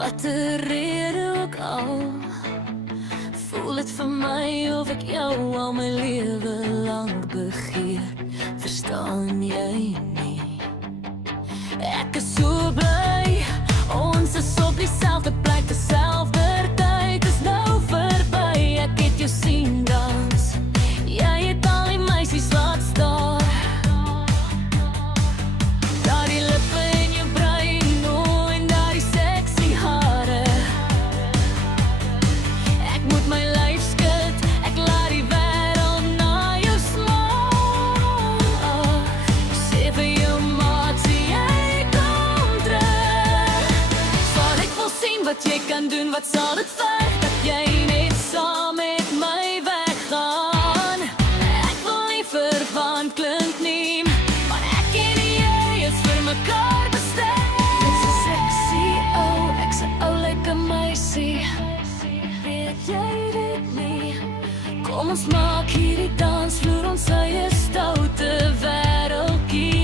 Wat de rede ook al, voel het vir my of ek jou al my lewe lang begeer. Verstaan jy nie? Ek is so bly, ons is op dieselfde plek, dieselfde tyd is nou verby. Ek het jou sien dans, jy het al die meisies laat staar. Daardie lippe in jou brein, oh, en daardie sexy hare. Ek moet my lyf skud, ek laat die wêreld na jou smaak. Sê vir jou maat, sê jy kom terug. Sal ek wil sien wat jy kan doen, wat sal dit verg, dat jy net saam met my weggaan. Ek wil nie verwant klink nie, maar ek en jy is vir mekaar bestem. Ek's 'n sexy ou, ek's 'n oulike meisie. Weet jy dit nie? Kom ons maak hierdie dansvloer ons eie stoute wêreldjie.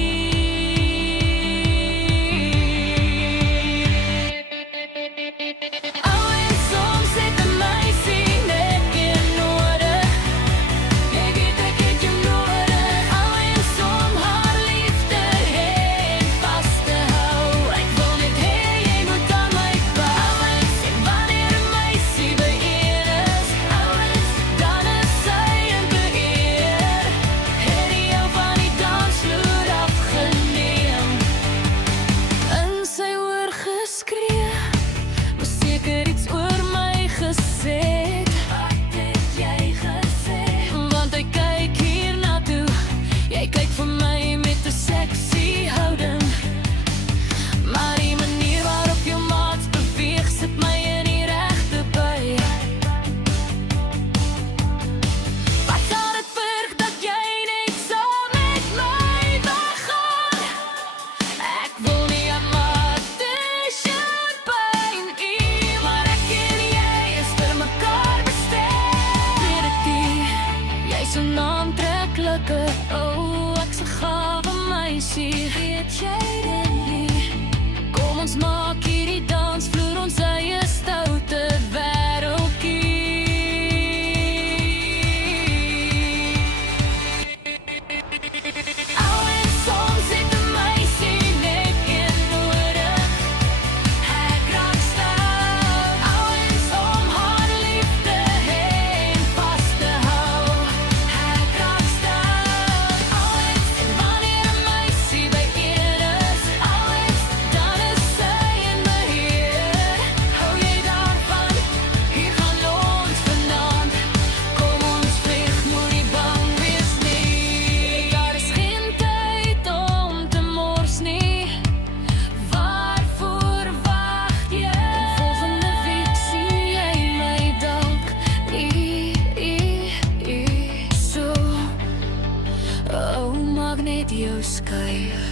Ek's 'n gawe meisie, weet jy dit nie? Kom ons maak hierdie dansvloer ons eie stoute wêreldjie. Ou en soms het 'n meisie net een nodig, ek raak stout. Ou en soms haar liefde heen vas te hou, ek raak stout. En wanneer 'n meisie by een is, dan is sy in beheer. Hou jy daarvan? Hier gaan ons vanaand, kom ons vlieg, moet nie bang wees nie. Daar is geen tyd om te mors nie, waarvoor wag jy? Volgende week sien jy my dalk so. Oh, maak net jou skuif.